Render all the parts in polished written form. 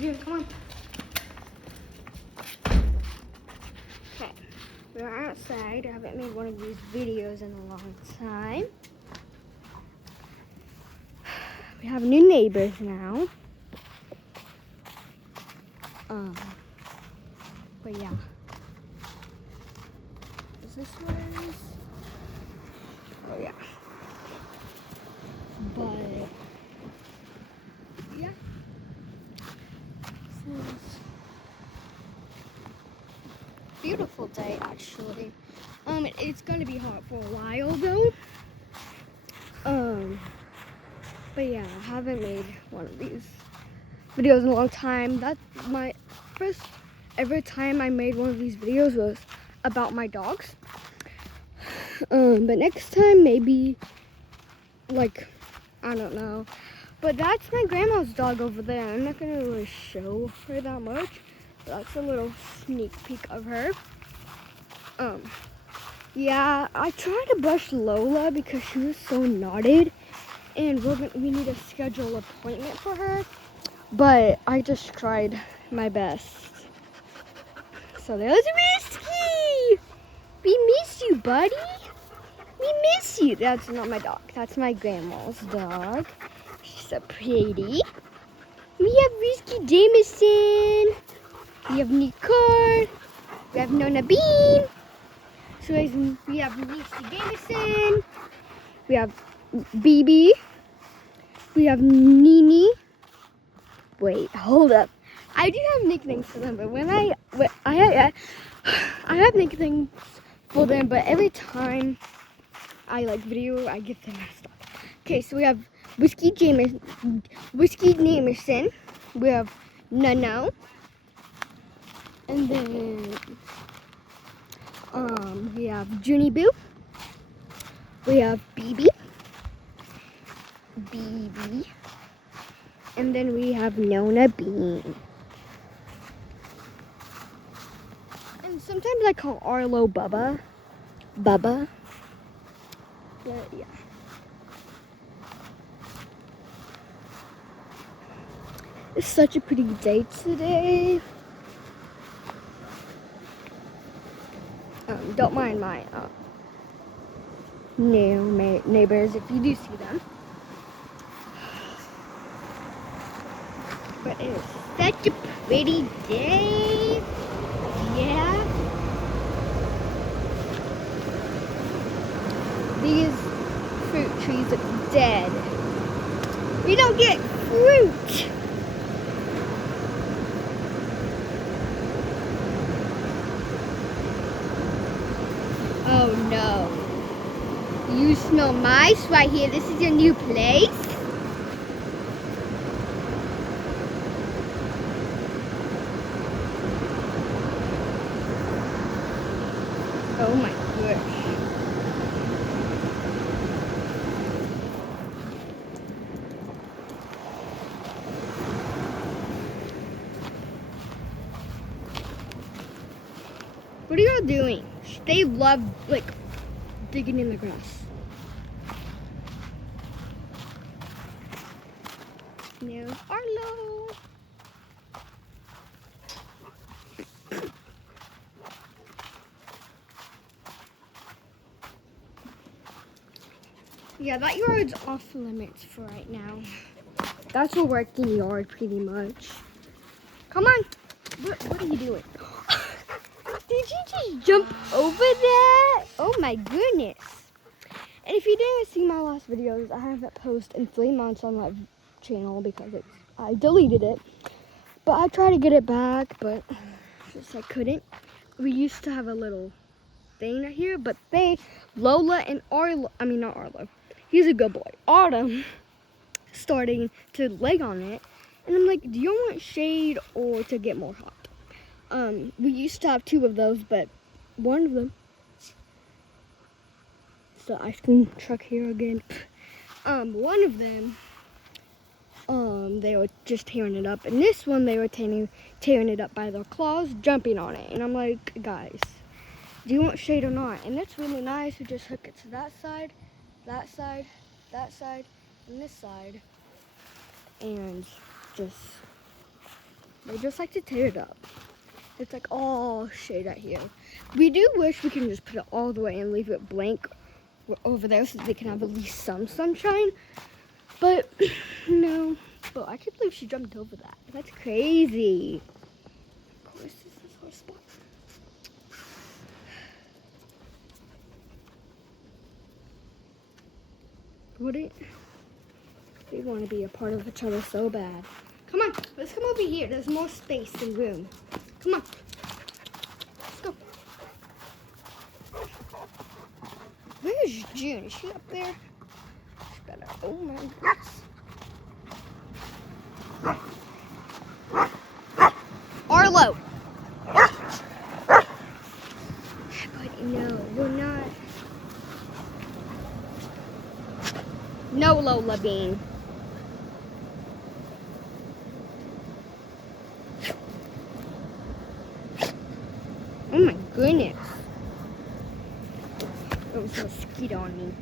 Here, come on. Okay, we're outside. I haven't made one of these videos in a long time. We have new neighbors now. But yeah. Is this yours? Oh yeah. But yeah. This is a beautiful day actually. It's gonna be hot for a while though. But yeah, I haven't made one of these videos in a long time. That's my first ever time I made one of these videos was about my dogs. But next time maybe like I don't know. But that's my grandma's dog over there. I'm not gonna really show her that much. But that's a little sneak peek of her. Yeah, I tried to brush Lola because she was so knotted, and we need to schedule an appointment for her. But I just tried my best. So there's Whiskey. We miss you, buddy. We miss you. That's not my dog. That's my grandma's dog. She's so pretty. We have Whiskey Jameson. We have Nicole. We have Nona Bean. So we have Whiskey Jameson. We have BB. We have Nini. Wait, hold up. I do have nicknames for them, but I have nicknames for them, but every time I video, I give them messed up. Okay, so we have Whiskey Jameson. We have Nano, and then we have Junie Boo. We have BB, and then we have Nona Bean. And sometimes I call Arlo Bubba. But yeah. It's such a pretty day today. Don't mind my new neighbors if you do see them. But it is such a pretty day. Yeah. These fruit trees are dead. We don't get fruit. Oh no. You smell mice right here. This is your new place? Oh my gosh. What are y'all doing? They love digging in the grass. There's Arlo. Yeah, that yard's off limits for right now. That's a working yard pretty much. Come on. What are you doing? Did you just jump over that? Oh my goodness. And if you didn't see my last videos, I haven't posted in 3 months on my channel because I deleted it. But I tried to get it back, but just I couldn't. We used to have a little thing here, but Lola and Arlo, I mean not Arlo, he's a good boy. Autumn starting to lay on it. And I'm like, do you want shade or to get more hot? We used to have 2 of those, but one of them, it's the ice cream truck here again. One of them, they were just tearing it up, and this one they were tearing it up by their claws, jumping on it. And I'm like, guys, do you want shade or not? And it's really nice. We just hook it to that side, that side, that side, and this side, and just They just like to tear it up. It's like all shade out here. We do wish we can just put it all the way and leave it blank over there so they can have at least some sunshine. But no. But I can't believe she jumped over that. That's crazy. Of course, this is her spot. They want to be a part of each other so bad. Come on, let's come over here. There's more space and room. Come on. Let's go. Where's June? Is she up there? She better. Oh my goodness. Arlo. But no, we're not. No, Lola Bean. Oh my goodness. There was a mosquito on me.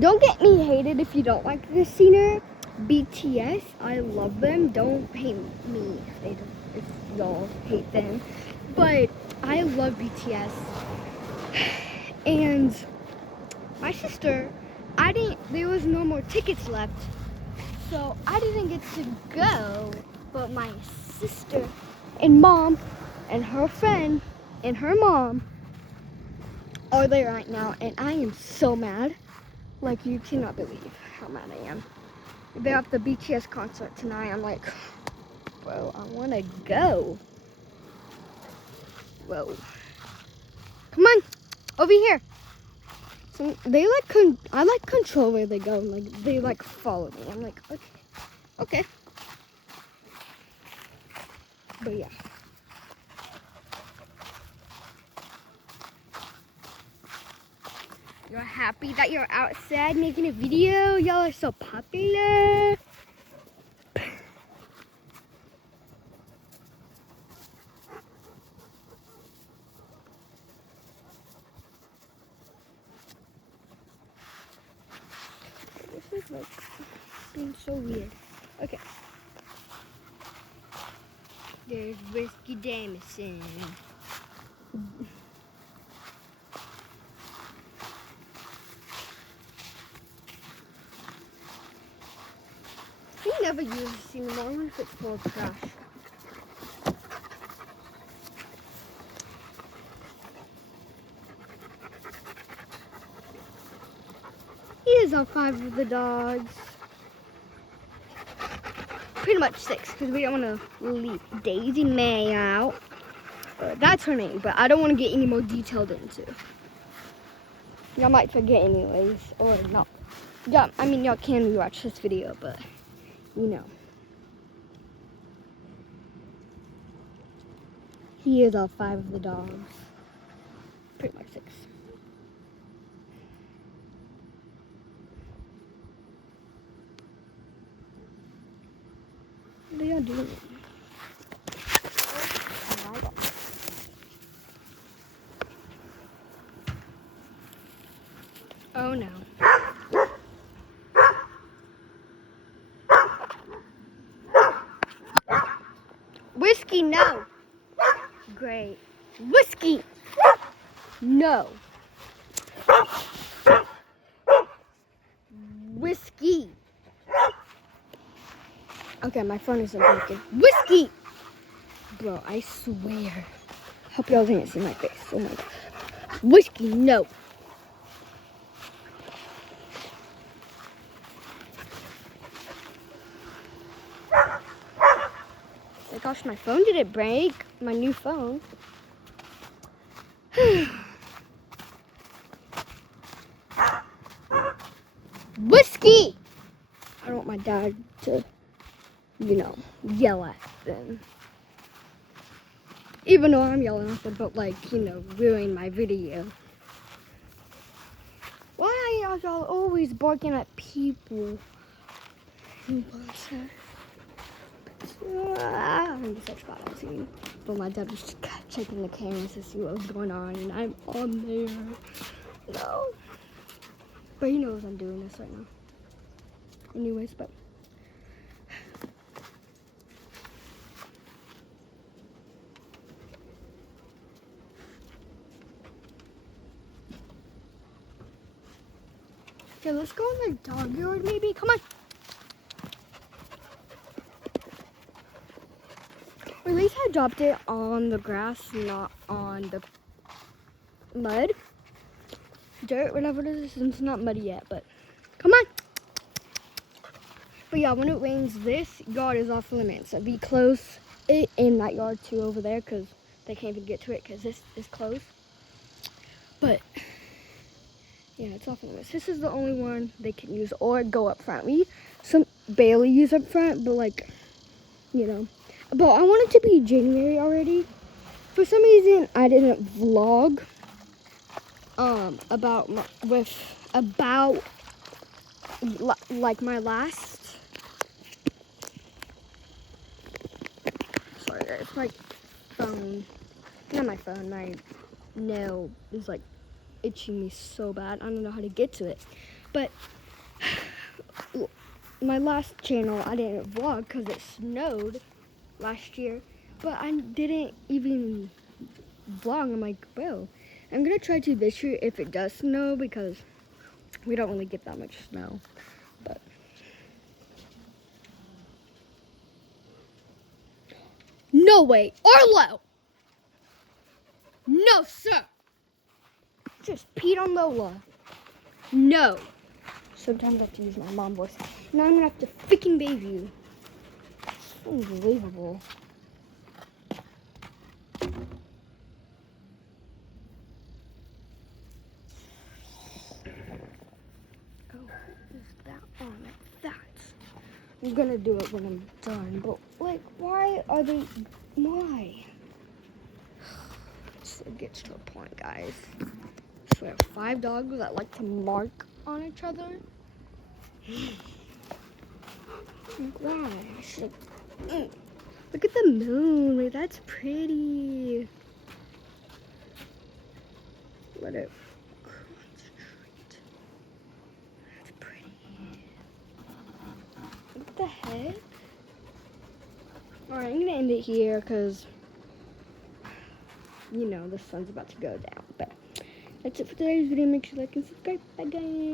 Don't get me hated if you don't like this singer. BTS, I love them. Don't hate me if y'all hate them. But I love BTS. And my sister, there was no more tickets left. So I didn't get to go, but my sister and mom and her friend and her mom are there right now, and I am so mad. Like, you cannot believe how mad I am. They're at the BTS concert tonight. I'm like, bro, I want to go. Whoa. Come on, over here. So I like control where they go. Like, they like follow me. I'm like, okay. But yeah. You're happy that you're outside making a video? Y'all are so popular. This is like being so weird. Okay. There's Whiskey Damison. He never uses this anymore. I wonder if it's full of trash. Here's all 5 of the dogs. Pretty much 6, because we don't want to leave Daisy May out. That's her name, but I don't want to get any more detailed into. Y'all might forget anyways, or not. Yeah, I mean, y'all can rewatch this video, but you know. Here's all 5 of the dogs. Pretty much 6. What are y'all doing? Oh no. Whiskey, no. Great. Whiskey. No. Whiskey. Okay, my phone isn't working. Whiskey. Bro, I swear. Hope y'all didn't see my face. Oh my god. Whiskey, no. Oh gosh, my phone didn't break. My new phone. Whiskey! I don't want my dad to, you know, yell at them. Even though I'm yelling at them, but like, you know, ruin my video. Why are y'all always barking at people? I'm such bad on scene. But my dad was checking the cameras to see what was going on, and I'm on there. No. But he knows I'm doing this right now. Anyways, but okay, let's go in the dog yard maybe. Come on. Or at least I dropped it on the grass, not on the mud. Dirt, whatever it is. It's not muddy yet, but come on. But yeah, when it rains, this yard is off limits. So be close it in that yard too over there because they can't even get to it because this is closed. But yeah, it's off limits. This is the only one they can use or go up front. We barely use up front, but like, you know. But I want it to be January already. For some reason, I didn't vlog about like my last. Sorry, guys, my phone. Not my phone. My nail is like itching me so bad. I don't know how to get to it. But my last channel, I didn't vlog because it snowed last year. But I didn't even vlog. I'm like, bro, I'm gonna try to this year if it does snow because we don't really get that much snow. But no way, Arlo! No, sir. Just peed on Lola. No. Sometimes I have to use my mom voice. Now I'm gonna have to freaking bathe you. It's unbelievable. Oh, is that on like that? I'm gonna do it when I'm done, but like, why are they? Why? It gets to a point, guys. So we have 5 dogs that like to mark on each other. Like, why? Look at the moon. Like, that's pretty. Let it concentrate. That's pretty. What the heck? Alright, I'm gonna end it here because, you know, the sun's about to go down. But that's it for today's video. Make sure to like and subscribe. Bye, guys.